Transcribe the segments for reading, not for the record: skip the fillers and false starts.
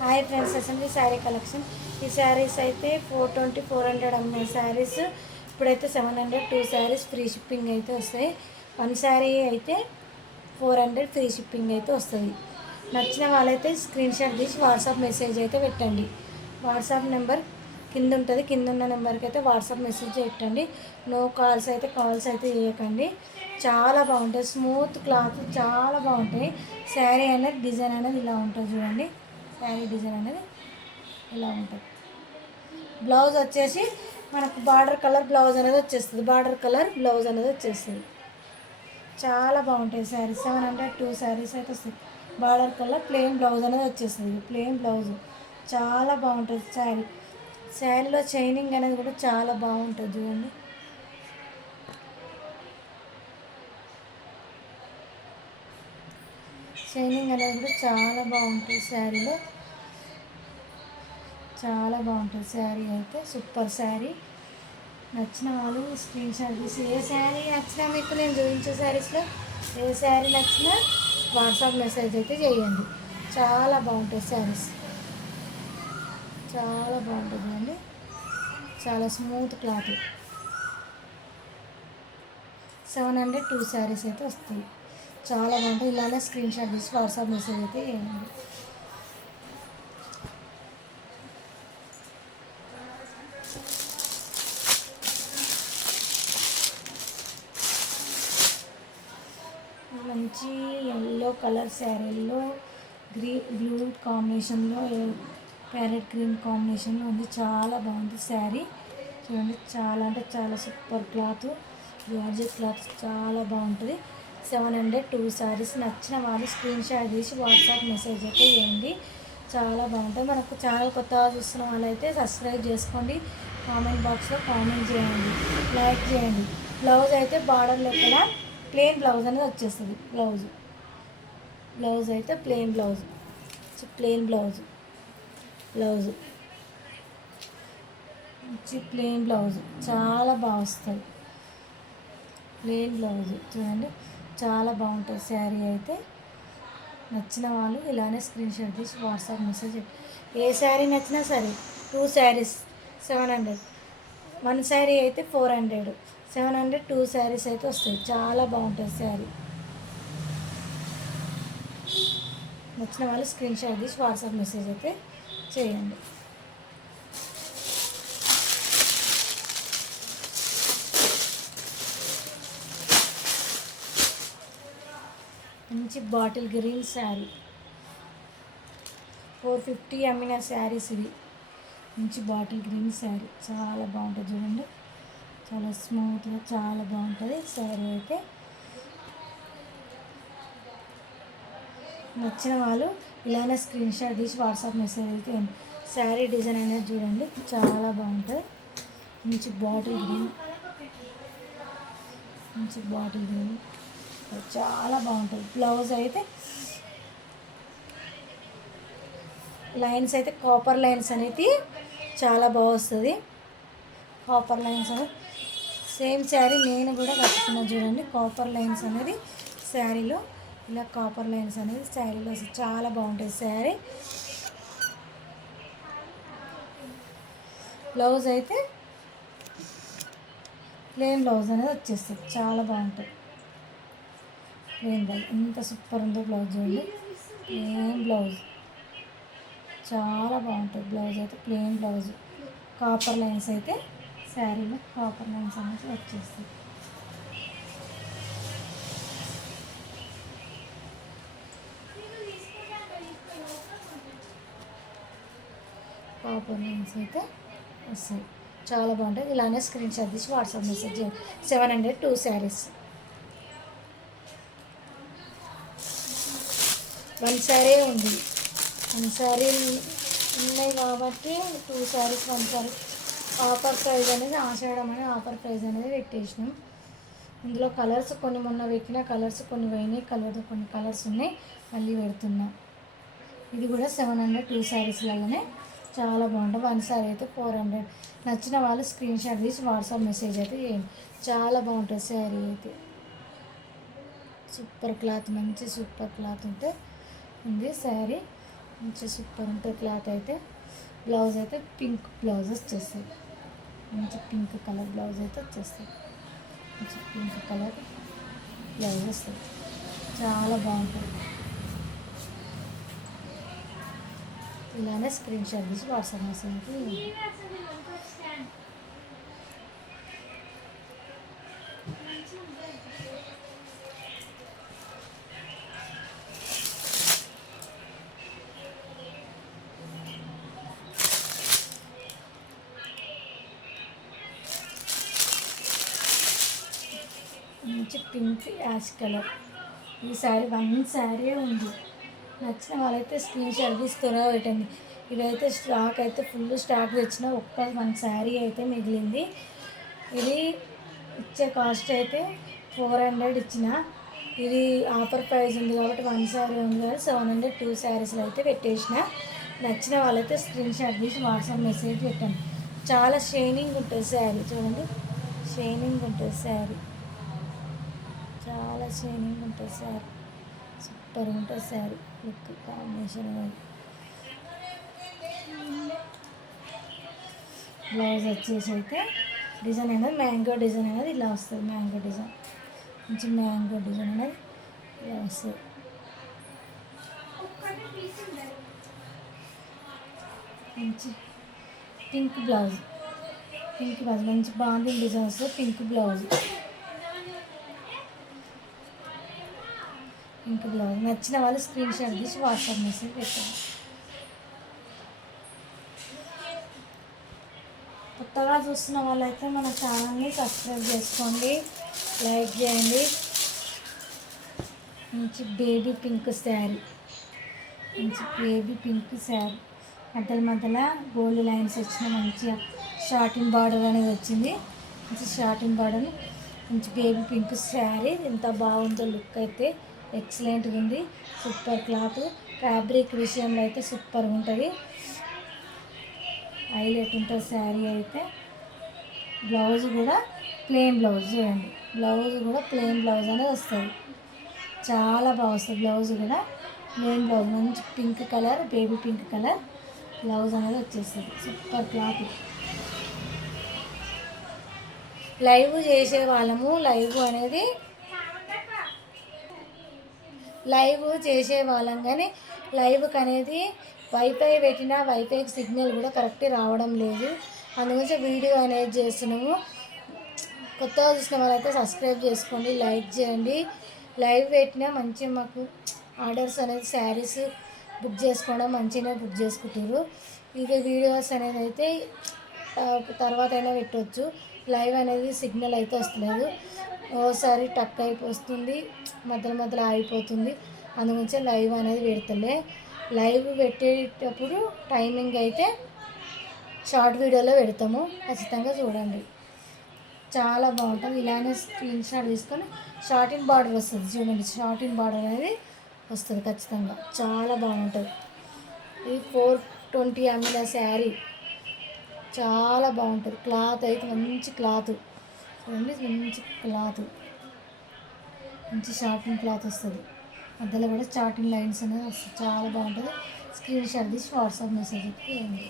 Hi friends, assembly sari collection. ఈ శారీస్ అయితే 420 400 అమ్మే శారీస్ ఇప్పుడైతే 700 2 శారీస్ ఫ్రీ షిప్పింగ్ అయితే వస్తాయి. 1 శారీ అయితే 400 ఫ్రీ షిప్పింగ్ అయితే వస్తుంది. నచ్చిన వాళ్ళైతే స్క్రీన్ షాట్ తీసి వాట్సాప్ మెసేజ్ అయితే పెట్టండి. వాట్సాప్ నెంబర్ కింద ఉంటుంది. కింద ఉన్న నెంబర్కి అయితే వాట్సాప్ మెసేజ్ పెట్టండి. నో కాల్స్ అయితే చేయకండి. చాలా బాగుంటాయి. స్మూత్ క్లాత్ చాలా బాగుంటాయి. శారీ అనేది డిజైన్ అనేది ఇలా ఉంటుంది చూడండి. శారీ డిజైన్ అనేది ఇలా ఉంటుంది. బ్లౌజ్ వచ్చేసి మనకు బార్డర్ కలర్ బ్లౌజ్ అనేది వచ్చేస్తుంది. బార్డర్ కలర్ బ్లౌజ్ అనేది వచ్చేస్తుంది. చాలా బాగుంటాయి శారీస్. 700 2 శారీస్ అయితే వస్తాయి. బార్డర్ కలర్ ప్లెయిన్ బ్లౌజ్ అనేది వచ్చేస్తుంది. ప్లెయిన్ బ్లౌజ్ చాలా బాగుంటుంది శారీ. శారీలో షైనింగ్ అనేది కూడా చాలా బాగుంటుంది చూడండి. షైనింగ్ అనేది కూడా చాలా బాగుంటుంది శారీలో. చాలా బాగుంటుంది శారీ అయితే. సూపర్ శారీ. నచ్చిన వాళ్ళు స్క్రీన్ షాట్ తీసి ఏ శారీ నచ్చినా మీకు నేను చూపించే శారీస్లో ఏ శారీ నచ్చినా వాట్సాప్ మెసేజ్ అయితే చేయండి. చాలా బాగుంటాయి శారీస్. చాలా బాగుంటుంది అండి. చాలా స్మూత్ క్లాత్. 700 2 శారీస్ అయితే వస్తాయి. చాలా బాగుంటుంది. ఇలానే స్క్రీన్ షాట్ తీసి వాట్సాప్ మెసేజ్ అయితే చేయండి. మంచి ఎల్లో కలర్ శారీలో బ్లూ కాంబినేషన్లో ప్యారెట్ గ్రీన్ కాంబినేషన్లో ఉంది. చాలా బాగుంది శారీ చూడండి. చాలా అంటే చాలా సూపర్ క్లాత్. జార్జెట్ క్లాత్ చాలా బాగుంటుంది. 700 2 శారీస్. నచ్చిన వాళ్ళు స్క్రీన్ షాట్ తీసి వాట్సాప్ మెసేజ్ అయితే చేయండి. చాలా బాగుంటుంది. మనకు ఛానల్ కొత్తగా చూస్తున్న వాళ్ళైతే సబ్స్క్రైబ్ చేసుకోండి. కామెంట్ బాక్స్లో కామెంట్ చేయండి, లైక్ చేయండి. బ్లౌజ్ అయితే బార్డర్ లోపల ప్లెయిన్ బ్లౌజ్ అనేది వచ్చేస్తుంది. బ్లౌజ్ అయితే ప్లెయిన్ బ్లౌజ్ ప్లెయిన్ బ్లౌజ్ చాలా బాగా వస్తుంది. ప్లెయిన్ బ్లౌజ్ చూడండి. చాలా బాగుంటుంది శారీ అయితే. నచ్చిన వాళ్ళు ఇలానే స్క్రీన్ షాట్ తీసి వాట్సాప్ మెసేజ్ ఏ శారీ నచ్చినా సరే 2 శారీస్ 700, 1 శారీ అయితే 400, 700 2 శారీస్ అయితే వస్తాయి. చాలా బాగుంటుంది శారీ. నచ్చిన వాళ్ళు స్క్రీన్ షాట్ తీసి వాట్సాప్ మెసేజ్ అయితే చేయండి. మంచి బాటిల్ గ్రీన్ శారీ 450 అమ్మిన శారీస్ ఇది. మంచి బాటిల్ గ్రీన్ శారీ చాలా బాగుంటుంది చూడండి. చాలా స్మూత్గా చాలా బాగుంటుంది శారీ అయితే. నచ్చిన వాళ్ళు ఇలానే స్క్రీన్ షాట్ తీసి వాట్సాప్ మెసేజ్ అయితే శారీ డిజైన్ అనేది చూడండి. చాలా బాగుంటుంది. మంచి బాటిల్ గ్రీన్ చాలా బాగుంటుంది. బ్లౌజ్ అయితే లైన్స్ అయితే కాపర్ లైన్స్ అనేది చాలా బాగా వస్తుంది. కాపర్ లైన్స్ అనేది సేమ్ శారీ నేను కూడా కట్టుకున్నా చూడండి. కాపర్ లైన్స్ అనేది శారీలో ఇలా కాపర్ లైన్స్ అనేది శారీలో చాలా బాగుంటుంది శారీ. బ్లౌజ్ అయితే ప్లెయిన్ బ్లౌజ్ అనేది వచ్చేస్తుంది. చాలా బాగుంటుంది. ప్లెయిన్ బ్లౌజ్ ఎంత సూపర్ ఉందో బ్లౌజ్ చూడండి. ప్లెయిన్ బ్లౌజ్ చాలా బాగుంటుంది. బ్లౌజ్ అయితే ప్లెయిన్ బ్లౌజ్. కాపర్ లైన్స్ అయితే శారీలో కాపర్ లైన్స్ అనేది వచ్చేస్తుంది. కాపర్ లైన్స్ అయితే వస్తాయి. చాలా బాగుంటుంది. ఇలానే స్క్రీన్ షాట్ తీసి వాట్సాప్ మెసేజ్ 700 2 శారీస్. 1 శారీ ఉంది. 1 శారీ ఉన్నాయి కాబట్టి 2 శారీస్ 1 శారీ ఆఫర్ ప్రైస్ అనేది ఆషాఢం అని ఆఫర్ ప్రైస్ అనేది పెట్టేసినాం. ఇందులో కలర్స్ కొన్ని మొన్న పెట్టిన కలర్స్ కొన్ని పోయినాయి. కొన్ని కలర్స్ ఉన్నాయి, మళ్ళీ పెడుతున్నా. ఇది కూడా 700 2 శారీస్లలోనే చాలా బాగుంటుంది. 1 శారీ అయితే 400. నచ్చిన వాళ్ళు స్క్రీన్ షాట్ తీసి వాట్సాప్ మెసేజ్ అయితే చేయండి. చాలా బాగుంటుంది శారీ అయితే. సూపర్ క్లాత్, మంచి సూపర్ క్లాత్ ఉంటే ఉంది శారీ. మంచి సూపర్ ఉంటుంది క్లాత్ అయితే. బ్లౌజ్ అయితే పింక్ బ్లౌజ్ వచ్చేస్తుంది, మంచి పింక్ కలర్ బ్లౌజ్ అయితే వచ్చేస్తుంది. మంచి పింక్ కలర్ బ్లౌజ్ వస్తుంది, చాలా బాగుంటుంది. ఇలానే స్క్రీన్ షాట్ తీసి వాట్సాప్ మెసేజ్కి మంచి పింక్ యాష్ కలర్. ఈ శారీ 1 శారీ ఉంది. నచ్చిన వాళ్ళైతే స్క్రీన్ షాట్ తీసి త్వరగా పెట్టండి. ఇదైతే స్టాక్ అయితే ఫుల్ స్టాక్ తెచ్చిన, ఒక్క 1 శారీ అయితే మిగిలింది. ఇది ఇచ్చే కాస్ట్ అయితే 400 ఇచ్చిన. ఇది ఆఫర్ ప్రైస్ ఉంది కాబట్టి 1 శారీ ఉంది కాబట్టి 700 2 శారీస్లో అయితే పెట్టేసిన. నచ్చిన వాళ్ళైతే స్క్రీన్ షాట్ తీసి వాట్సాప్ మెసేజ్ పెట్టండి. చాలా షైనింగ్ ఉంటుంది శారీ, చూడండి షైనింగ్ ఉంటుంది శారీ, చాలా షైనింగ్ ఉంటుంది శారీ, సూపర్ ఉంటుంది శారీ లుక్ కాంబినేషన్ అనేది. బ్లౌజ్ వచ్చేసి అయితే డిజైన్ అనేది మ్యాంగో డిజైన్ అనేది ఇలా వస్తుంది. మ్యాంగో డిజైన్, మంచి మ్యాంగో డిజైన్ అనేది ఇలా వస్తుంది. మంచి పింక్ బ్లౌజ్, పింక్ బ్లౌజ్ మంచి బాగుంది డిజైన్ వస్తుంది. Pink blouse, pink blouse. నచ్చిన వాళ్ళు స్క్రీన్ షాట్ తీసి వాట్సాప్ మెసేజ్ పెట్టండి. కొత్తగా చూస్తున్న వాళ్ళైతే మన ఛానల్ని సబ్స్క్రైబ్ చేసుకోండి, లైక్ చేయండి. మంచి బేబీ పింక్ శారీ, మంచి బేబీ పింక్ శారీ, మధ్యలో గోల్డ్ లైన్స్ వచ్చిన మంచిగా షార్టింగ్ బార్డర్ అనేది వచ్చింది. మంచి షార్టింగ్ బార్డర్, మంచి బేబీ పింక్ శారీ. ఎంత బాగుందో లుక్ అయితే ఎక్సలెంట్గా ఉంది. సూపర్ క్లాత్, ఫ్యాబ్రిక్ విషయంలో అయితే సూపర్గా ఉంటుంది, హైలైట్ ఉంటుంది శారీ అయితే. బ్లౌజ్ కూడా ప్లెయిన్ బ్లౌజ్, చూడండి బ్లౌజ్ కూడా ప్లెయిన్ బ్లౌజ్ అనేది వస్తుంది, చాలా బాగా వస్తుంది. బ్లౌజ్ కూడా ప్లెయిన్ బ్లౌజ్, మంచి pink colour, baby pink colour blouse అనేది వచ్చేస్తుంది. Super cloth. లైవ్ చేసే వాళ్ళము లైవ్ చేసే వాళ్ళం కానీ లైవ్కి అనేది వైఫై పెట్టినా వైఫైకి సిగ్నల్ కూడా కరెక్ట్ రావడం లేదు. అందుగురించి వీడియో అనేది చేస్తున్నాము. కొత్తగా చూసిన వాళ్ళైతే సబ్స్క్రైబ్ చేసుకోండి, లైక్ చేయండి. లైవ్ పెట్టినా మంచిగా మాకు ఆర్డర్స్ అనేది శారీస్ బుక్ చేసుకోవడం మంచిగా బుక్ చేసుకుంటారు. ఇది వీడియోస్ అనేది అయితే తర్వాత అయినా పెట్టవచ్చు. లైవ్ అనేది సిగ్నల్ అయితే వస్తలేదు, ఓసారి టక్ అయిపోతుంది, మధ్యలో ఆగిపోతుంది. అందుగురించి లైవ్ అనేది పెడతలే. లైవ్ పెట్టేటప్పుడు టైమింగ్ అయితే షార్ట్ వీడియోలో పెడతాము, ఖచ్చితంగా చూడండి, చాలా బాగుంటుంది. ఇలానే స్క్రీన్ షాట్ తీసుకొని షార్టింగ్ బార్డర్ వస్తుంది, చూడండి షార్టింగ్ బార్డర్ అనేది వస్తుంది ఖచ్చితంగా, చాలా బాగుంటుంది. ఇది 420 ml శారీ, చాలా బాగుంటుంది. క్లాత్ అయితే మంచి క్లాత్, చూడండి మంచి క్లాత్, మంచి షార్టింగ్ క్లాత్ వస్తుంది. మధ్యలో కూడా షార్టింగ్ లైన్స్ అనేది వస్తుంది, చాలా బాగుంటుంది. స్క్రీన్ షాట్ తీసి వాట్సాప్ మెసేజ్ చేయండి.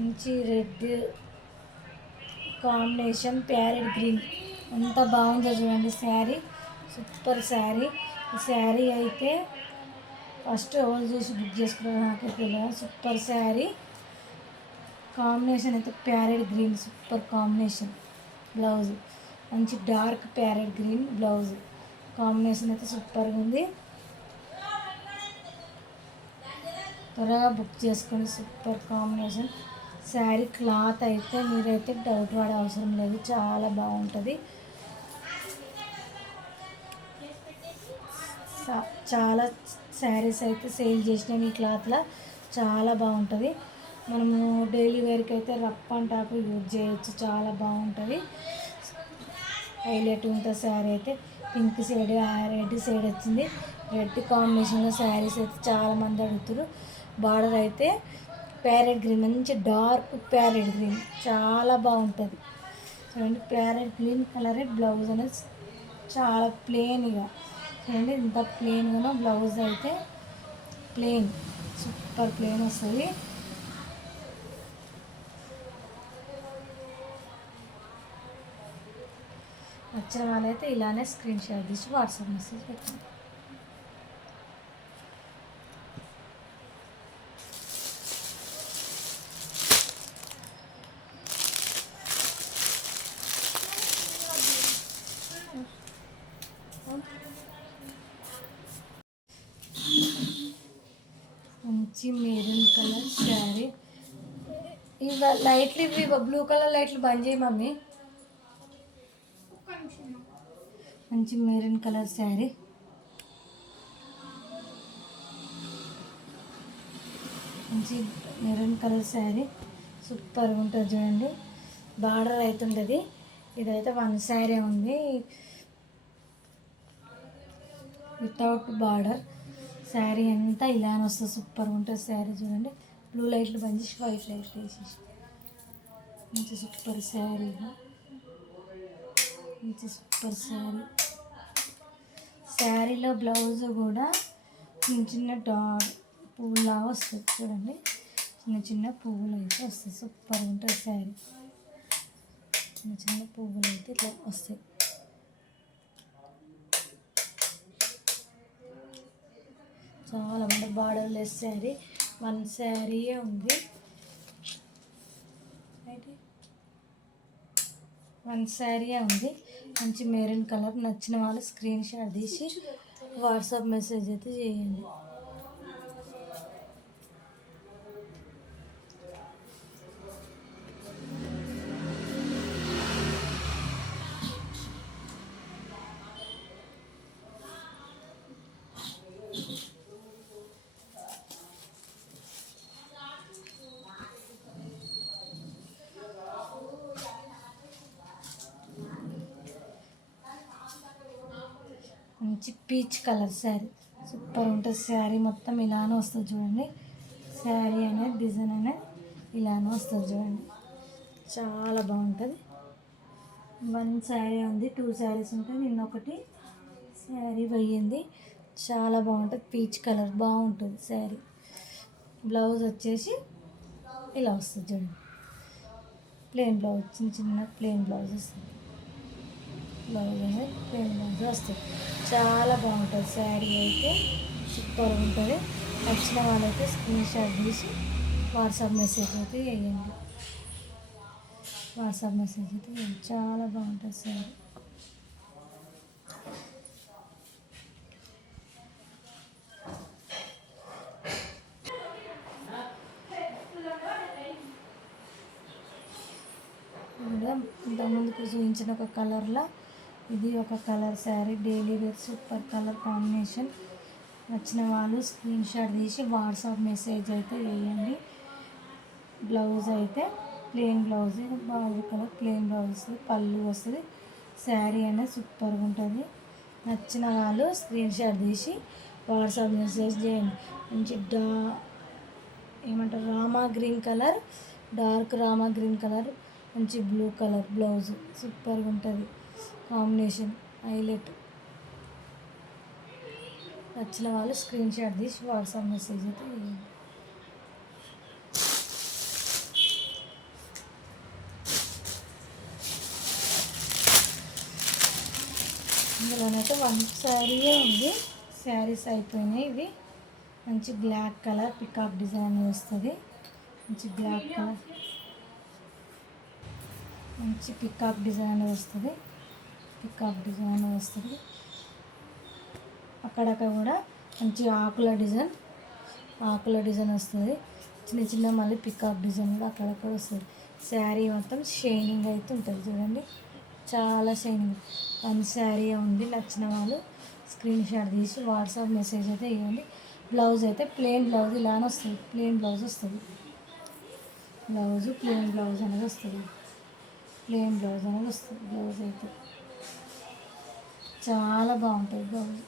మంచి రెడ్ కాంబినేషన్, ప్యారెట్ గ్రీన్, ఎంత బాగుందో చూడండి శారీ, సూపర్ శారీ. ఈ శారీ అయితే ఫస్ట్ ఎవరు చూసి బుక్ చేసుకున్నారు నాకే తెలియదు. సూపర్ శారీ కాంబినేషన్ అయితే parrot green, super combination. Blouse మంచి dark parrot green blouse, combination అయితే సూపర్గా ఉంది. త్వరగా బుక్ చేసుకోండి, సూపర్ కాంబినేషన్ శారీ. క్లాత్ అయితే మీరైతే డౌట్ పడే అవసరం లేదు, చాలా బాగుంటుంది. చాలా శారీస్ అయితే సేల్ చేసినాం ఈ క్లాత్లో, చాలా బాగుంటుంది. మనము డైలీ వేర్కి అయితే రఫ్ అండ్ టాప్ యూజ్ చేయొచ్చు, చాలా బాగుంటుంది. హైలైట్ ఉంటుంది శారీ అయితే. పింక్ షేడ్ రెడ్ షేడ్ వచ్చింది. రెడ్ కాంబినేషన్లో శారీస్ అయితే చాలామంది అడుగుతారు. బార్డర్ అయితే ప్యారెట్ గ్రీన్, మంచి డార్క్ ప్యారెట్ గ్రీన్, చాలా బాగుంటుంది చూడండి. ప్యారెట్ గ్రీన్ కలరే బ్లౌజ్ అనేది చాలా ప్లెయిన్గా చూడండి. ఇంత ప్లెయిన్గానో బ్లౌజ్ అయితే ప్లెయిన్, సూపర్ ప్లెయిన్ వస్తుంది. నచ్చిన వాళ్ళైతే ఇలానే స్క్రీన్ షాట్ తీసి వాట్సాప్ మెసేజ్ పెట్టండి. మంచి మెరూన్ కలర్ శారీ. ఇవి లైట్లు, ఇవి బ్లూ కలర్ లైట్లు బంద్ చేయి మమ్మీ. మంచి మెరూన్ కలర్ శారీ. మంచి మెరూన్ కలర్ శారీ సూపర్గా ఉంటుంది చూడండి. బార్డర్ అవుతుంటుంది. ఇదైతే వన్ శారీ ఉంది వితౌట్ బార్డర్. శారీ అంతా ఇలానే వస్తుంది. సూపర్గా ఉంటుంది శారీ చూడండి. బ్లూ లైట్లు బంద్ చేసి వైట్ లైట్లు వేసేసి మంచి సూపర్ శారీ, మంచి సూపర్ శారీ. శారీలో బ్లౌజ్ కూడా చిన్న చిన్న పువ్వులాగా వస్తుంది చూడండి. చిన్న చిన్న పువ్వులు అయితే వస్తాయి. సూపర్ ఉంటుంది శారీ. చిన్న చిన్న పువ్వులు అయితే ఇట్లా వస్తాయి. చాలా మంది బార్డర్ లెస్ శారీ. వన్ శారీయే ఉంది. వన్ శారీయే ఉంది. మంచి మెరూన్ కలర్. నచ్చిన వాళ్ళు స్క్రీన్ షాట్ తీసి వాట్సాప్ మెసేజ్ అయితే చేయండి. మంచి పీచ్ కలర్ శారీ సూపర్ ఉంటుంది. శారీ మొత్తం ఇలానే వస్తుంది చూడండి. శారీ అనేది డిజైన్ అనేది ఇలానే వస్తుంది చూడండి. చాలా బాగుంటుంది. వన్ శారీ ఉంది, 2 శారీస్ ఉంటాయి. నిన్న ఒకటి శారీ పోయింది. చాలా బాగుంటుంది. పీచ్ కలర్ బాగుంటుంది శారీ. బ్లౌజ్ వచ్చేసి ఇలా వస్తుంది చూడండి. ప్లెయిన్ బ్లౌజ్, చిన్న చిన్న ప్లెయిన్ బ్లౌజ్ వస్తుంది. బ్లౌజ్ అనేది ప్లెయిన్ బ్లౌజ్ వస్తుంది. చాలా బాగుంటుంది శారీ అయితే. సూపర్ ఉంటుంది. నచ్చిన వాళ్ళైతే స్క్రీన్ షాట్ తీసి వాట్సాప్ మెసేజ్ అయితే వేయండి. వాట్సాప్ మెసేజ్ అయితే వేయండి. చాలా బాగుంటుంది శారీ. ఇంతకుముందుకు చూపించిన ఒక కలర్లో ఇది ఒక colour sari. Daily wear super colour combination. నచ్చిన వాళ్ళు స్క్రీన్ షాట్ తీసి వాట్సాప్ మెసేజ్ అయితే వేయండి. బ్లౌజ్ అయితే ప్లెయిన్ బ్లౌజ్, బాగు కలర్ ప్లెయిన్ బ్లౌజ్ వస్తుంది. పళ్ళు వస్తుంది. శారీ అనేది సూపర్గా ఉంటుంది. నచ్చిన వాళ్ళు స్క్రీన్ షాట్ తీసి వాట్సాప్ మెసేజ్ చేయండి. మంచి ఏమంటారు Rama green colour, dark Rama green colour, మంచి బ్లూ కలర్ బ్లౌజ్ సూపర్గా ఉంటుంది కాంబినేషన్, హైలైట్. నచ్చిన వాళ్ళు స్క్రీన్ షాట్ తీసి వాట్సాప్ మెసేజ్ అయితే వేయండి. ఇందులోనైతే వన్ శారీయే ఉంది. శారీస్ అయిపోయినాయి. ఇవి మంచి బ్లాక్ కలర్ పికాక్ డిజైన్ వస్తుంది. మంచి బ్లాక్ కలర్, మంచి పికాక్ డిజైన్ వస్తుంది. పికాక్ డిజైన్ వస్తుంది. అక్కడక్కడ కూడా మంచి ఆకుల డిజైన్ వస్తుంది. చిన్న చిన్న మళ్ళీ పికాక్ డిజైన్ కూడా అక్కడక్కడ వస్తుంది. శారీ మొత్తం షైనింగ్ అయితే ఉంటుంది చూడండి. చాలా షైనింగ్. వన్ శారీ ఉంది. నచ్చిన వాళ్ళు స్క్రీన్ షాట్ తీసి వాట్సాప్ మెసేజ్ అయితే ఇవ్వండి. బ్లౌజ్ అయితే ప్లెయిన్ బ్లౌజ్ ఇలానే వస్తుంది. ప్లెయిన్ బ్లౌజ్ వస్తుంది. ప్లెయిన్ బ్లౌజ్ అనేది వస్తుంది. ప్లెయిన్ బ్లౌజ్ అనేది వస్తుంది. బ్లౌజ్ అయితే చాలా బాగుంటుంది బ్లౌజ్.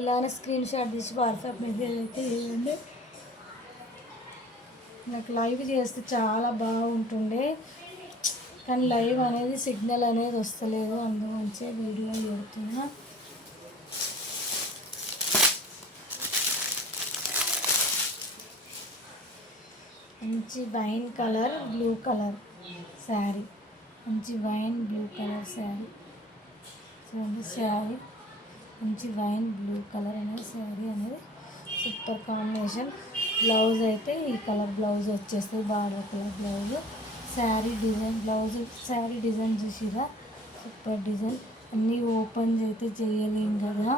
ఇలానే స్క్రీన్ షాట్ తీసి వాట్సాప్ మెసేజ్ అయితే వేయండి. నాకు లైవ్ చేస్తే చాలా బాగుంటుండే, కానీ లైవ్ అనేది సిగ్నల్ అనేది వస్తలేదు, అందుగురించే వీడియో పెడుతున్నా. మంచి wine colour blue colour sari, మంచి వైన్ బ్లూ కలర్ శారీ. చూడండి శారీ మంచి వైన్ బ్లూ కలర్ అనేది శారీ అనేది సూపర్ కాంబినేషన్. బ్లౌజ్ అయితే ఈ కలర్ బ్లౌజ్ వచ్చేస్తుంది, border colour blouse. Sari design blouse, sari design చూసిరా సూపర్ డిజైన్. అన్నీ ఓపెన్ అయితే చేయలేం కదా,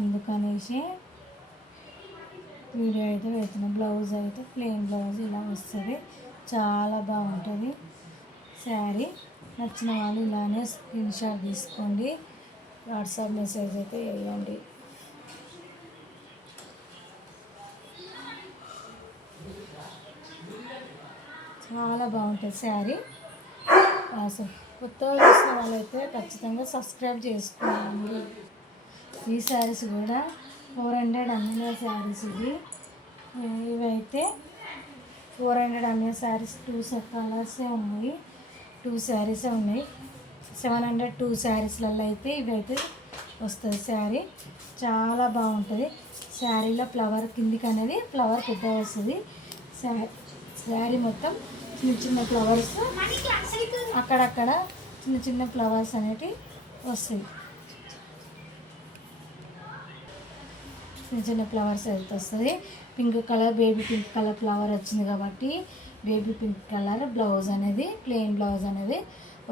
అందుకనేసి వీడియో అయితే పెడుతున్నాం. బ్లౌజ్ అయితే ప్లెయిన్ బ్లౌజ్ ఇలా వస్తుంది, చాలా బాగుంటుంది శారీ. నచ్చిన వాళ్ళు ఇలానే స్క్రీన్ షాట్ తీసుకోండి, వాట్సాప్ మెసేజ్ అయితే వేయండి. చాలా బాగుంటుంది శారీ. అసలు కొత్తగా చూసిన వాళ్ళైతే ఖచ్చితంగా సబ్స్క్రైబ్ చేసుకోండి. ఈ శారీస్ కూడా 400 అమ్మిన శారీస్ ఇవైతే 400 అమ్మిన శారీస్ 2 కలర్సే ఉన్నాయి, 2 శారీసే ఉన్నాయి. 700 2 శారీస్లలో అయితే ఇవైతే వస్తుంది శారీ. చాలా బాగుంటుంది శారీలో ఫ్లవర్ కిందికి అనేది ఫ్లవర్ పెద్ద వస్తుంది. శారీ మొత్తం చిన్న చిన్న ఫ్లవర్స్, అక్కడక్కడ చిన్న చిన్న ఫ్లవర్స్ అనేటివి వస్తాయి. చిన్న చిన్న ఫ్లవర్స్ అయితే వస్తుంది. Pink colour baby pink colour flower వచ్చింది కాబట్టి బేబీ పింక్ కలర్ బ్లౌజ్ అనేది ప్లెయిన్ బ్లౌజ్ అనేది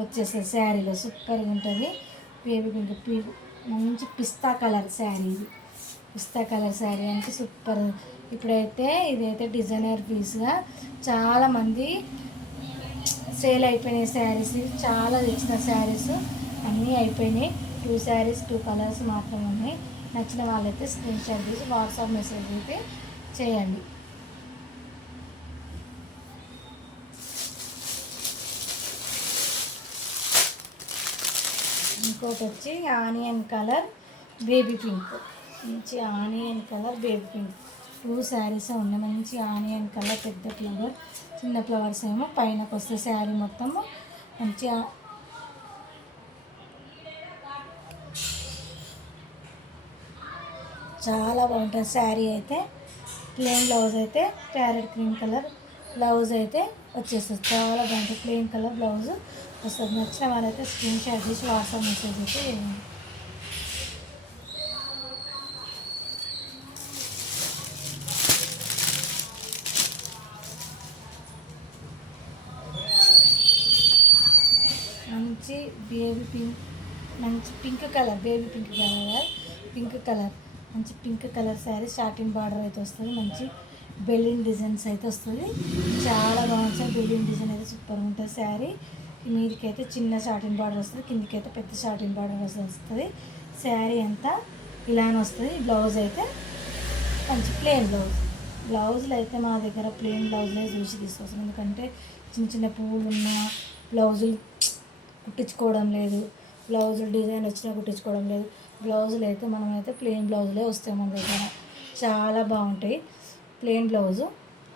వచ్చేస్తుంది శారీలో. సూపర్గా ఉంటుంది. బేబీ పింక్ మంచి పిస్తా కలర్ శారీ, ఇది పిస్తా కలర్ శారీ అంటే సూపర్. ఇప్పుడైతే ఇదైతే డిజైనర్ పీస్గా చాలామంది సేల్ అయిపోయినాయి శారీస్, చాలా తెచ్చిన శారీస్ అన్నీ అయిపోయినాయి. 2 శారీస్ 2 కలర్స్ మాత్రమే ఉన్నాయి. నచ్చిన వాళ్ళైతే స్క్రీన్ షాట్ తీసి వాట్సాప్ మెసేజ్ అయితే చేయండి. ఇంకోటి వచ్చి ఆనియన్ కలర్ బేబీ పింక్, మంచి onion colour baby pink 2 saris ఉన్నాయి. మంచి ఆనియన్ కలర్ పెద్ద ఫ్లవర్, చిన్న ఫ్లవర్స్ ఏమో పైనకి వస్తే శారీ మొత్తము మంచిగా చాలా బాగుంటుంది శారీ అయితే. ప్లెయిన్ బ్లౌజ్ అయితే ప్యారెట్ గ్రీన్ కలర్ బ్లౌజ్ అయితే వచ్చేస్తుంది, చాలా బాగుంటుంది. ప్లెయిన్ కలర్ బ్లౌజ్ వస్తుంది. నచ్చిన వాళ్ళైతే స్క్రీన్ షాట్ చేసి వాట్సాప్ మెసేజ్ అయితే వేయండి. మంచి బేబీ పింక్, మంచి pink colour baby pink colour, pink colour మంచి pink colour sari. Starting border అయితే వస్తుంది, మంచి బెల్లింగ్ డిజైన్స్ అయితే వస్తుంది. చాలా బాగుంటుంది బెల్లింగ్ డిజైన్ అయితే సూపర్ ఉంటుంది శారీ. మీదికైతే చిన్న స్టార్టింగ్ బార్డర్ వస్తుంది, కిందికైతే పెద్ద స్టార్టింగ్ బార్డర్ వస్తుంది. శారీ అంతా ఇలానే వస్తుంది. బ్లౌజ్ అయితే మంచి ప్లెయిన్ బ్లౌజ్. బ్లౌజులు అయితే మా దగ్గర ప్లెయిన్ బ్లౌజులే చూసి తీసుకొస్తాం, ఎందుకంటే చిన్న చిన్న పువ్వులు ఉన్న బ్లౌజులు కుట్టించుకోవడం లేదు, బ్లౌజులు డిజైన్ వచ్చినా కుట్టించుకోవడం లేదు. బ్లౌజులు అయితే మనమైతే ప్లెయిన్ బ్లౌజులే వస్తాయి మన దగ్గర, చాలా బాగుంటాయి ప్లెయిన్ బ్లౌజు.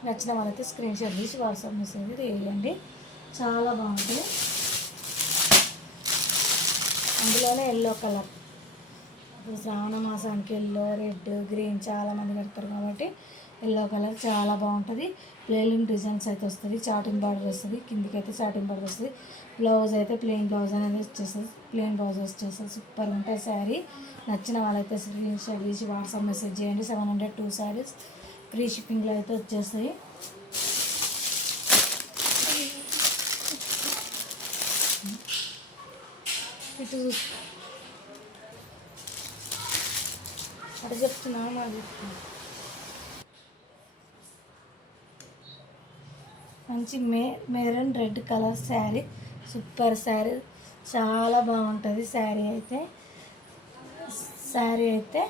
నచ్చిన వాళ్ళైతే స్క్రీన్ షాట్ తీసి వాట్సాప్ మెసేజ్ వేయండి, చాలా బాగుంటుంది. అందులోనే ఎల్లో కలర్, ఇప్పుడు శ్రావణ మాసానికి ఎల్లో రెడ్ గ్రీన్ చాలామంది కడతారు కాబట్టి ఎల్లో కలర్ చాలా బాగుంటుంది. ప్లెయిన్ డిజైన్స్ అయితే వస్తుంది, చాటింగ్ బార్డర్ వస్తుంది, కిందికి అయితే చాటింగ్ బార్డర్ వస్తుంది. బ్లౌజ్ అయితే ప్లెయిన్ బ్లౌజ్ అనేది వచ్చేస్తుంది, ప్లెయిన్ బ్లౌజ్ వచ్చేస్తుంది. సూపర్ ఉంటుంది శారీ. నచ్చిన వాళ్ళైతే స్క్రీన్ షాట్ తీసి వాట్సాప్ మెసేజ్ చేయండి. 700 2 శారీస్ ఫ్రీ షిప్పింగ్లో అయితే వచ్చేస్తాయి. ఇటు అటు చెప్తున్నా మా చెప్తున్నా. మంచి maroon red colour sari, super sari, చాలా బాగుంటుంది శారీ అయితే. శారీ అయితే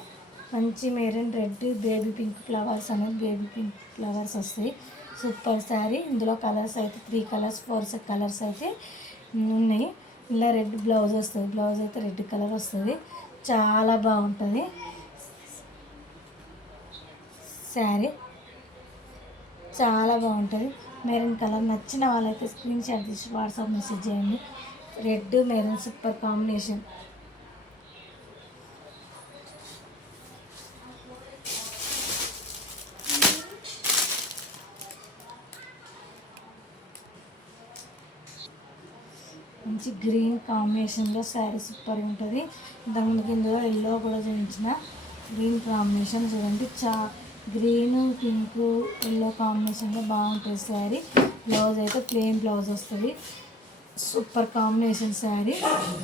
మంచి maroon red baby pink flowers అనేది బేబీ పింక్ ఫ్లవర్స్ వస్తాయి. సూపర్ శారీ. ఇందులో కలర్స్ అయితే 3 కలర్స్ 4 కలర్స్ అయితే ఉన్నాయి. ఇలా రెడ్ బ్లౌజ్ వస్తుంది. బ్లౌజ్ అయితే రెడ్ కలర్ వస్తుంది. చాలా బాగుంటుంది శారీ. చాలా బాగుంటుంది. మెరూన్ కలర్ నచ్చిన వాళ్ళైతే స్క్రీన్ షాట్ తీసి వాట్సాప్ మెసేజ్ చేయండి. Red maroon super combination. మంచి గ్రీన్ కాంబినేషన్లో శారీ సూపర్ ఉంటుంది. ఇంతకుముందుకు ఇందులో ఎల్లో కూడా చూపించిన గ్రీన్ కాంబినేషన్ చూడండి. గ్రీను పింక్ ఎల్లో కాంబినేషన్లో బాగుంటుంది శారీ. బ్లౌజ్ అయితే ప్లెయిన్ బ్లౌజ్ వస్తుంది. Super combination sari.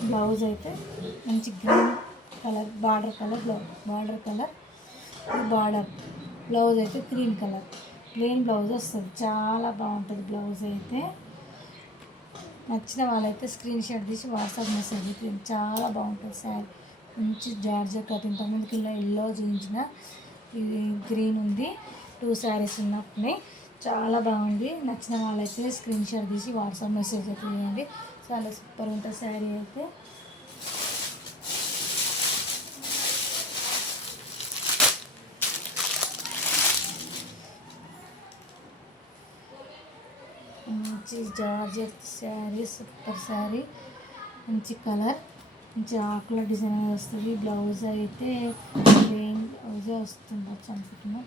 బ్లౌజ్ అయితే మంచి green colour border colour border blouse అయితే గ్రీన్ కలర్ ప్లెయిన్ బ్లౌజ్ వస్తుంది. చాలా బాగుంటుంది బ్లౌజ్ అయితే. నచ్చిన వాళ్ళైతే స్క్రీన్ షాట్ తీసి వాట్సాప్ మెసేజ్ అయితే చాలా బాగుంటుంది శారీ. మంచి జార్జెట్ కట్. ఇంతకుముందుకి ఇలా ఎల్లో చూపించిన ఇది గ్రీన్ ఉంది. 2 శారీస్ ఉన్నప్పుడే చాలా బాగుంది. నచ్చిన వాళ్ళైతే స్క్రీన్ షాట్ తీసి వాట్సాప్ మెసేజ్ అయితే చేయండి. చాలా సూపర్ ఉంటుంది శారీ అయితే. మంచి జార్జెట్ శారీ సూపర్ శారీ. మంచి కలర్ మంచి ఆకుల డిజైన్ వస్తుంది. బ్లౌజ్ అయితే ప్లెయిన్ బ్లౌజే వస్తుంది అనుకుంటున్నాం.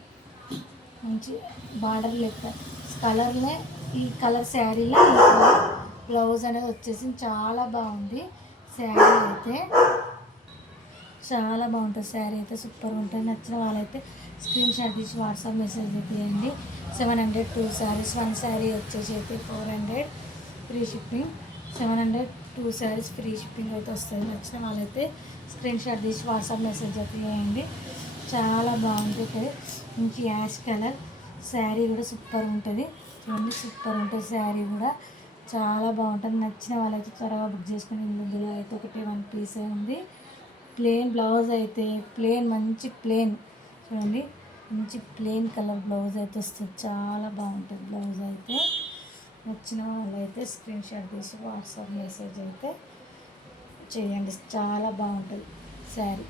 మంచి బార్డర్ లెక్క కలర్లే ఈ కలర్ శారీలో బ్లౌజ్ అనేది వచ్చేసి చాలా బాగుంది శారీ అయితే. చాలా బాగుంటుంది శారీ అయితే సూపర్ ఉంటుంది. నచ్చిన వాళ్ళైతే స్క్రీన్ షాట్ తీసి వాట్సాప్ మెసేజ్ చేయండి. 700 2 శారీస్. 1 శారీ వచ్చేసి అయితే 400 free shipping. 700 2 saris free shipping అయితే వస్తుంది. నచ్చిన వాళ్ళైతే స్క్రీన్ షాట్ తీసి వాట్సాప్ మెసేజ్ అయితే చేయండి. చాలా బాగుంటుంది. మంచి యాష్ కలర్ శారీ కూడా సూపర్ ఉంటుంది. చూడండి సూపర్ ఉంటుంది శారీ కూడా చాలా బాగుంటుంది. నచ్చిన వాళ్ళైతే త్వరగా బుక్ చేసుకుని ఇందులో అయితే ఒకటి 1 పీసే ఉంది. ప్లెయిన్ బ్లౌజ్ అయితే మంచి ప్లెయిన్ చూడండి. మంచి ప్లెయిన్ కలర్ బ్లౌజ్ అయితే వస్తుంది. చాలా బాగుంటుంది బ్లౌజ్ అయితే. నచ్చిన వాళ్ళైతే స్క్రీన్ షాట్ తీసి వాట్సాప్ మెసేజ్ అయితే చేయండి. చాలా బాగుంటుంది శారీ.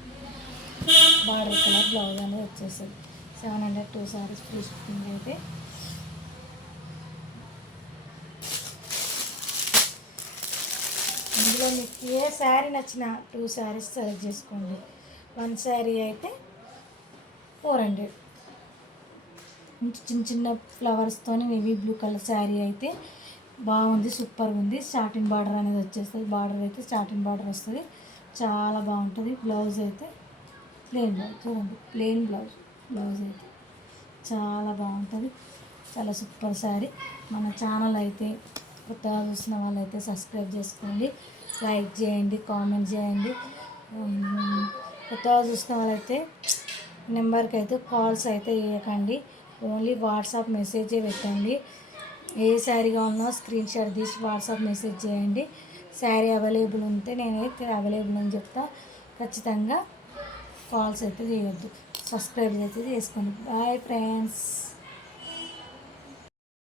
బార్డర్ కలర్ బ్లౌజ్ అనేది వచ్చేస్తుంది. 700 2 శారీస్ ఫ్రీ షిప్పింగ్ అయితే. ఇందులో మీకు ఏ శారీ నచ్చిన 2 శారీస్ సెలెక్ట్ చేసుకోండి. 1 శారీ అయితే 400. చిన్న చిన్న ఫ్లవర్స్తో నేవీ బ్లూ కలర్ శారీ అయితే బాగుంది. సూపర్ ఉంది. స్టార్టింగ్ బార్డర్ అనేది వచ్చేస్తుంది. బార్డర్ అయితే స్టార్టింగ్ బార్డర్ వస్తుంది. చాలా బాగుంటుంది. బ్లౌజ్ అయితే ప్లెయిన్ బ్లౌజ్ చూడండి. ప్లెయిన్ బ్లౌజ్ అయితే చాలా బాగుంటుంది. చాలా సూపర్ శారీ. మన ఛానల్ అయితే కొత్తగా చూసిన వాళ్ళైతే సబ్స్క్రైబ్ చేసుకోండి, లైక్ చేయండి, కామెంట్ చేయండి. కొత్తగా చూసిన వాళ్ళైతే నెంబర్కి అయితే కాల్స్ అయితే చేయకండి. ఓన్లీ వాట్సాప్ మెసేజే పెట్టండి. ఏ శారీ కావాలన్నా స్క్రీన్ షాట్ తీసి వాట్సాప్ మెసేజ్ చేయండి. శారీ అవైలబుల్ ఉంటే నేనైతే అవైలబుల్ అని చెప్తా. ఖచ్చితంగా కాల్స్ అయితే చేయొద్దు. సబ్స్క్రైబ్ అయితే చేసుకోండి. Bye friends.